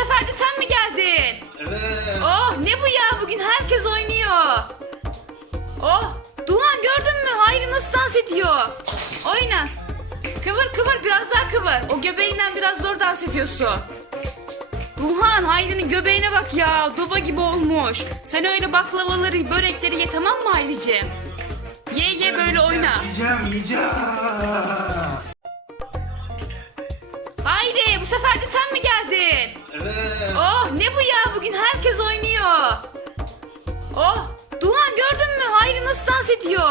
sefer de sen mi geldin? Evet. Oh ne bu ya bugün herkes oynuyor. Oh Duhan gördün mü Hayri nasıl dans ediyor? Oyna. Kıvır kıvır biraz daha kıvır. O göbeğinden biraz zor dans ediyorsun. Duhan Hayri'nin göbeğine bak ya duba gibi olmuş. Sen öyle baklavaları börekleri ye tamam mı Hayri'ciğim? Ye ye böyle oyna. Yiyeceğim yiyeceğim. Hayri bu sefer de sen mi geldin? Evet. Oh ne bu ya bugün herkes oynuyor. Oh Duhan gördün mü Hayri nasıl dans ediyor?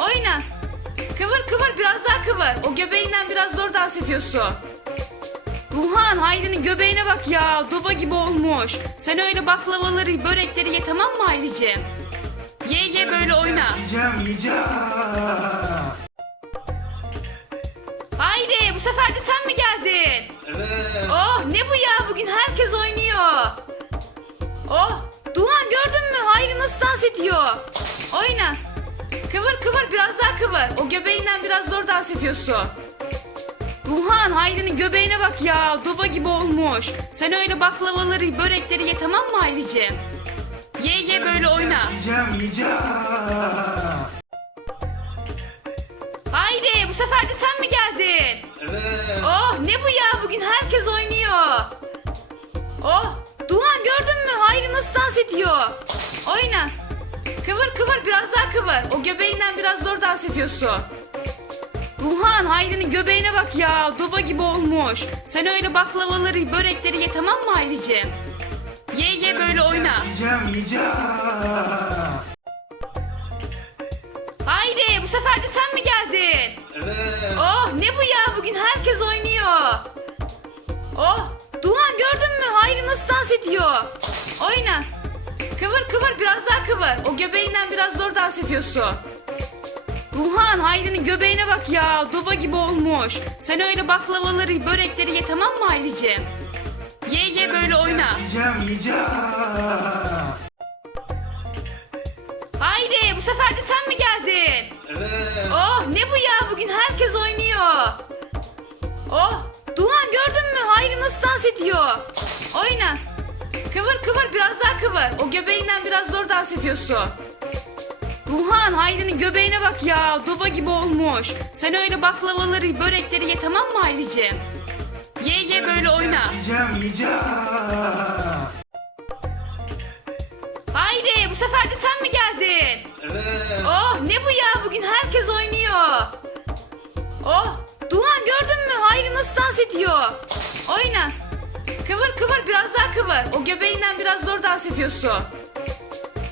Oyna. Kıvır kıvır biraz daha kıvır. O göbeğinden biraz zor dans ediyorsun. Duhan Hayri'nin göbeğine bak ya duba gibi olmuş. Sen öyle baklavaları börekleri ye tamam mı Hayri'ciğim? Ye ye böyle oyna. Yiyeceğim yiyeceğim. Hayri bu sefer de sen mi geldin? Dans ediyor? Oyna. Kıvır kıvır biraz daha kıvır. O göbeğinden biraz zor dans ediyorsun. Duhan Hayri'nin göbeğine bak ya duba gibi olmuş. Sen öyle baklavaları börekleri ye tamam mı Hayri'ciğim? Ye ye böyle oyna. Yiyeceğim yiyeceğim. Hayri bu sefer de sen mi geldin? Evet. Oh ne bu ya bugün herkes oynuyor. Oh Duhan gördün mü Hayri nasıl dans ediyor? Oyna. Kıvır kıvır biraz daha kıvır. O göbeğinden biraz zor dans ediyorsun. Duhan Hayri'nin göbeğine bak ya duba gibi olmuş. Sen öyle baklavaları börekleri ye tamam mı Hayri'ciğim? Ye ye böyle oyna. Yiyeceğim yiyeceğim. Hayri bu sefer de sen mi geldin? Evet. Oh ne bu ya bugün herkes oynuyor. Oh Duhan gördün mü Hayri nasıl dans ediyor? Oyna. Kıvır kıvır biraz daha kıvır. O göbeğinden biraz zor dans ediyorsun. Duhan Hayri'nin göbeğine bak ya duba gibi olmuş. Sen öyle baklavaları börekleri ye tamam mı Hayri'ciğim? Ye ye böyle oyna. Yiyeceğim yiyeceğim. Hayri bu sefer de sen mi geldin? Evet. Oh ne bu ya bugün herkes oynuyor. Oh Duhan gördün mü Hayri nasıl dans ediyor? Oyna. Kıvır kıvır biraz daha kıvır. O göbeğinden biraz zor dans ediyorsun. Duhan Hayri'nin göbeğine bak ya duba gibi olmuş. Sen öyle baklavaları börekleri ye tamam mı Hayri'ciğim? Ye ye böyle oyna. Yiyeceğim yiyeceğim. Hayri bu sefer de sen mi geldin? Evet. Oh ne bu ya bugün herkes oynuyor. Oh Duhan gördün mü Hayri nasıl dans ediyor? Oyna. Daha kıvır. O göbeğinden biraz zor dans ediyorsun.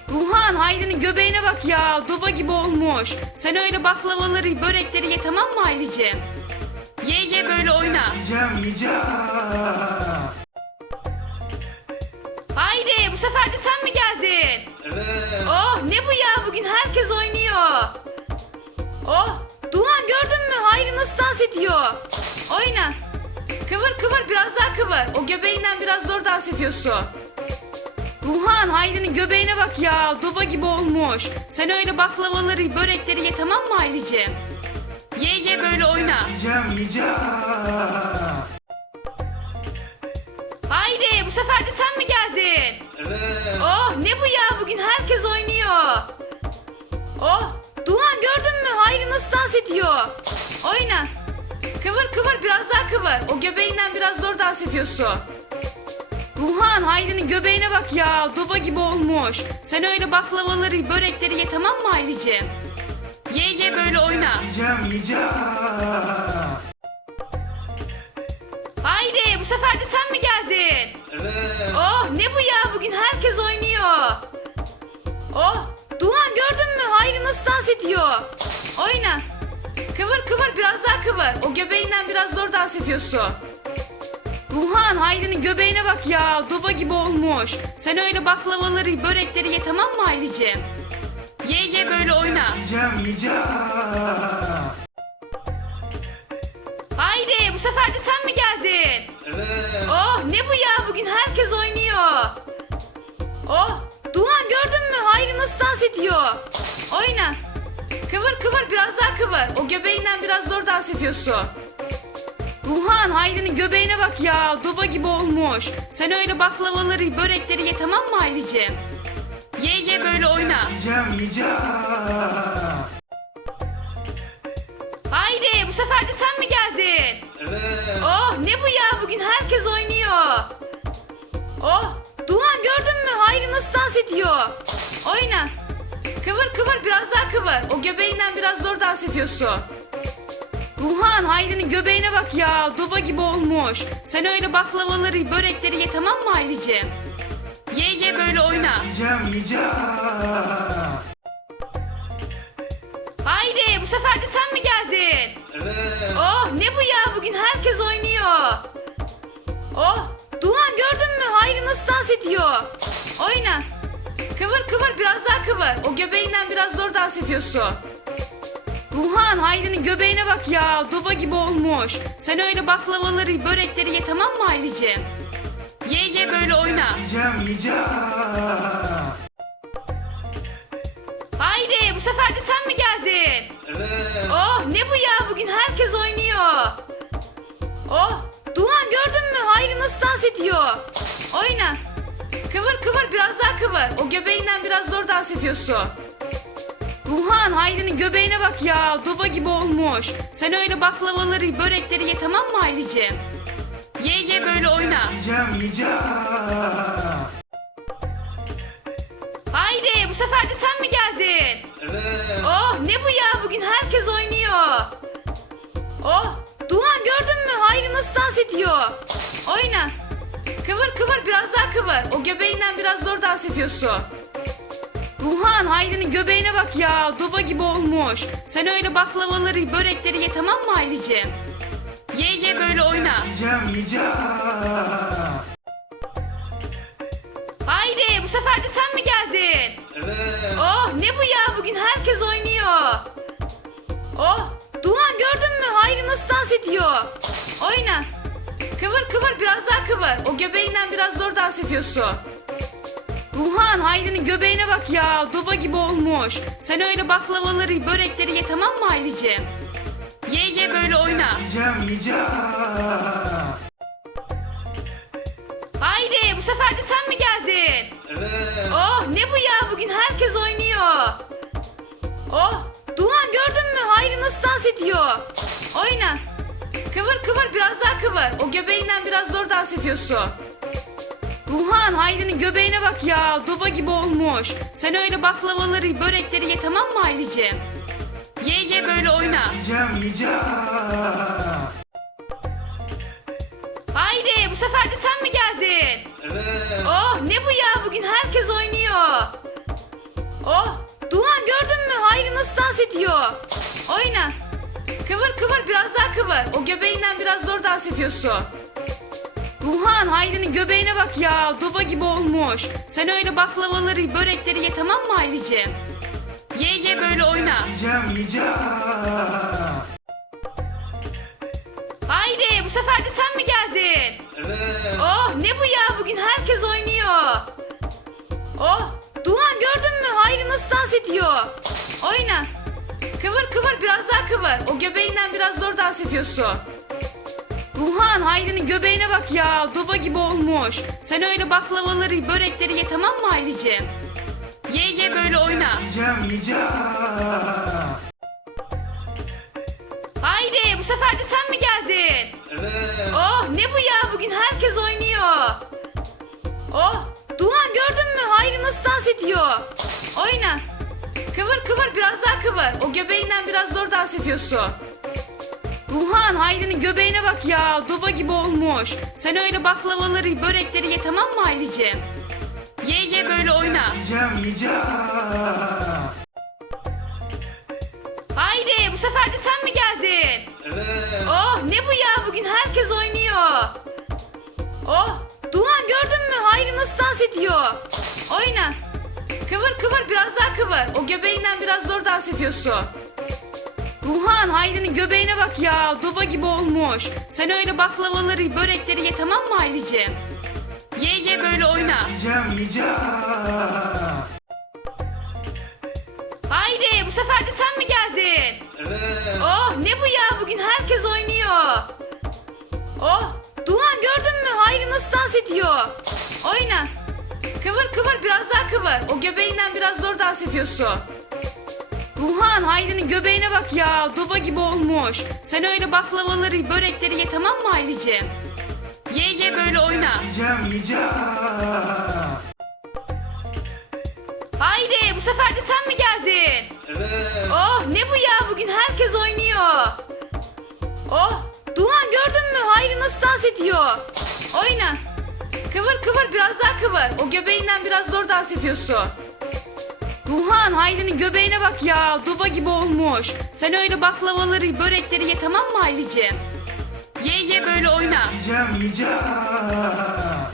Duhan Hayri'nin göbeğine bak ya duba gibi olmuş. Sen öyle baklavaları börekleri ye tamam mı Hayri'ciğim? Ye ye böyle oyna. Yiyeceğim yiyeceğim. Hayri bu sefer de sen mi geldin? Evet. Oh ne bu ya bugün herkes oynuyor. Oh Duhan gördün mü Hayri nasıl dans ediyor? Oyna. Kıvır kıvır biraz daha kıvır. O göbeğinden biraz zor dans ediyorsun. Duhan Hayri'nin göbeğine bak ya duba gibi olmuş. Sen öyle baklavaları börekleri ye tamam mı Hayri'ciğim? Ye ye böyle oyna. Yiyeceğim yiyeceğim. Hayri bu sefer de sen mi geldin? Evet. Oh ne bu ya bugün herkes oynuyor. Oh Duhan gördün mü Hayri nasıl dans ediyor? Oyna. Kıvır kıvır biraz daha kıvır. O göbeğinden biraz zor dans ediyorsun. Duhan Hayri'nin göbeğine bak ya duba gibi olmuş. Sen öyle baklavaları börekleri ye tamam mı Hayri'ciğim? Ye ye böyle oyna. Yiyeceğim yiyeceğim. Hayri bu sefer de sen mi geldin? Evet. Oh ne bu ya bugün herkes oynuyor. Oh Duhan gördün mü Hayri nasıl dans ediyor? Oyna. Kıvır kıvır biraz daha kıvır. O göbeğinden biraz zor dans ediyorsun. Duhan Hayri'nin göbeğine bak ya duba gibi olmuş. Sen öyle baklavaları börekleri ye tamam mı Hayri'ciğim? Ye ye böyle oyna. Yiyeceğim yiyeceğim. Hayri bu sefer de sen mi geldin? Evet. Oh ne bu ya bugün herkes oynuyor. Oh Duhan gördün mü Hayri nasıl dans ediyor? Oyna. Kıvır kıvır biraz daha kıvır. O göbeğinden biraz zor dans ediyorsun. Duhan Hayri'nin göbeğine bak ya. Duba gibi olmuş. Sen öyle baklavaları, börekleri ye tamam mı Hayricim? Ye ye böyle oyna. Yiyeceğim yiyeceğim. Hayri bu sefer de sen mi geldin? Evet. Oh ne bu ya bugün herkes oynuyor. Oh Duhan gördün mü Hayri nasıl dans ediyor? Oynaz. Kıvır kıvır biraz kıvır. O göbeğinden biraz zor dans ediyorsun. Duhan Hayri'nin göbeğine bak ya. Duba gibi olmuş. Sen öyle baklavaları, börekleri ye tamam mı Hayricim? Ye ye böyle oyna. Yiyeceğim yiyeceğim. Hayri bu sefer de sen mi geldin? Evet. Oh ne bu ya bugün herkes oynuyor. Oh Duhan gördün mü Hayri nasıl dans ediyor? Oynaz. Kıvır kıvır biraz daha kıvır. O göbeğinden biraz zor dans ediyorsun. Duhan Hayri'nin göbeğine bak ya. Duba gibi olmuş. Sen öyle baklavaları, börekleri ye tamam mı Hayricim? Ye ye böyle oyna. Yiyeceğim yiyeceğim. Hayri bu sefer de sen mi geldin? Evet. Oh ne bu ya bugün herkes oynuyor. Oh Duhan gördün mü Hayri nasıl dans ediyor? Oynaz. Kıvır kıvır biraz daha kıvır. O göbeğinden biraz zor dans ediyorsun. Duhan Hayri'nin göbeğine bak ya. Duba gibi olmuş. Sen öyle baklavaları, börekleri ye tamam mı Hayricim? Ye ye böyle oyna. Yiyeceğim yiyeceğim. Hayri bu sefer de sen mi geldin? Evet. Oh ne bu ya bugün herkes oynuyor. Oh Duhan gördün mü Hayri nasıl dans ediyor? Oynaz. Kıvır kıvır biraz daha kıvır. O göbeğinden biraz zor dans ediyorsun. Duhan Hayri'nin göbeğine bak ya. Duba gibi olmuş. Sen öyle baklavaları, börekleri ye tamam mı Hayricim? Ye ye böyle oyna. Yiyeceğim yiyeceğim. Hayri bu sefer de sen mi geldin? Evet. Oh ne bu ya bugün herkes oynuyor. Oh Duhan gördün mü Hayri nasıl dans ediyor? Oynaz. Kıvır kıvır biraz daha kıvır. O göbeğinden biraz zor dans ediyorsun. Duhan Hayri'nin göbeğine bak ya. Duba gibi olmuş. Sen öyle baklavaları, börekleri ye tamam mı Hayricim? Ye ye böyle oyna. Yiyeceğim yiyeceğim. Hayri bu sefer de sen mi geldin? Evet. Oh ne bu ya bugün herkes oynuyor. Oh Duhan gördün mü Hayri nasıl dans ediyor? Oynaz. Kıvır kıvır biraz daha kıvır. O göbeğinden biraz zor dans ediyorsun. Duhan Hayri'nin göbeğine bak ya. Duba gibi olmuş. Sen öyle baklavaları, börekleri ye tamam mı Hayricim? Ye ye böyle oyna. Yiyeceğim yiyeceğim. Hayri bu sefer de sen mi geldin? Evet. Oh ne bu ya bugün herkes oynuyor. Oh Duhan gördün mü Hayri nasıl dans ediyor? Oynaz. Kıvır kıvır biraz daha kıvır. O göbeğinden biraz zor dans ediyorsun. Duhan Hayri'nin göbeğine bak ya. Duba gibi olmuş. Sen öyle baklavaları, börekleri ye tamam mı Hayricim? Ye ye böyle oyna. Yiyeceğim yiyeceğim. Hayri bu sefer de sen mi geldin? Evet. Oh ne bu ya bugün herkes oynuyor. Oh Duhan gördün mü Hayri nasıl dans ediyor? Oynaz. Kıvır kıvır biraz daha kıvır. O göbeğinden biraz zor dans ediyorsun. Duhan Hayri'nin göbeğine bak ya. Duba gibi olmuş. Sen öyle baklavaları, börekleri ye tamam mı Hayricim? Ye ye böyle oyna. Yiyeceğim yiyeceğim. Hayri bu sefer de sen mi geldin? Evet. Oh ne bu ya bugün herkes oynuyor. Oh Duhan gördün mü Hayri nasıl dans ediyor? Oynaz. Kıvır kıvır biraz daha kıvır. O göbeğinden biraz zor dans ediyorsun. Duhan Hayri'nin göbeğine bak ya. Duba gibi olmuş. Sen öyle baklavaları, börekleri ye tamam mı Hayricim? Ye ye böyle oyna. Yiyeceğim yiyeceğim. Hayri bu sefer de sen mi geldin? Evet. Oh ne bu ya bugün herkes oynuyor. Oh Duhan gördün mü Hayri nasıl dans ediyor? Oynaz. Kıvır kıvır biraz daha kıvır. O göbeğinden biraz zor dans ediyorsun. Duhan Hayri'nin göbeğine bak ya. Duba gibi olmuş. Sen öyle baklavaları, börekleri ye tamam mı Hayricim? Ye ye böyle oyna. Yiyeceğim yiyeceğim. Hayri bu sefer de sen mi geldin? Evet. Oh ne bu ya bugün herkes oynuyor. Oh Duhan gördün mü? Hayri nasıl dans ediyor? Oynaz. Kıvır kıvır biraz daha kıvır. O göbeğinden biraz zor dans ediyorsun. Duhan Hayri'nin göbeğine bak ya. Duba gibi olmuş. Sen öyle baklavaları, börekleri ye tamam mı Hayri'ciğim? Ye ye böyle oyna. Yiyeceğim yiyeceğim. Hayri bu sefer de sen mi geldin? Evet. Oh ne bu ya bugün herkes oynuyor. Oh Duhan gördün mü Hayri nasıl dans ediyor? Oynaz. Kıvır kıvır biraz daha kıvır. O göbeğinden biraz zor dans ediyorsun. Duhan Hayri'nin göbeğine bak ya. Duba gibi olmuş. Sen öyle baklavaları, börekleri ye tamam mı Hayri'ciğim? Ye ye böyle oyna. Yiyeceğim yiyeceğim.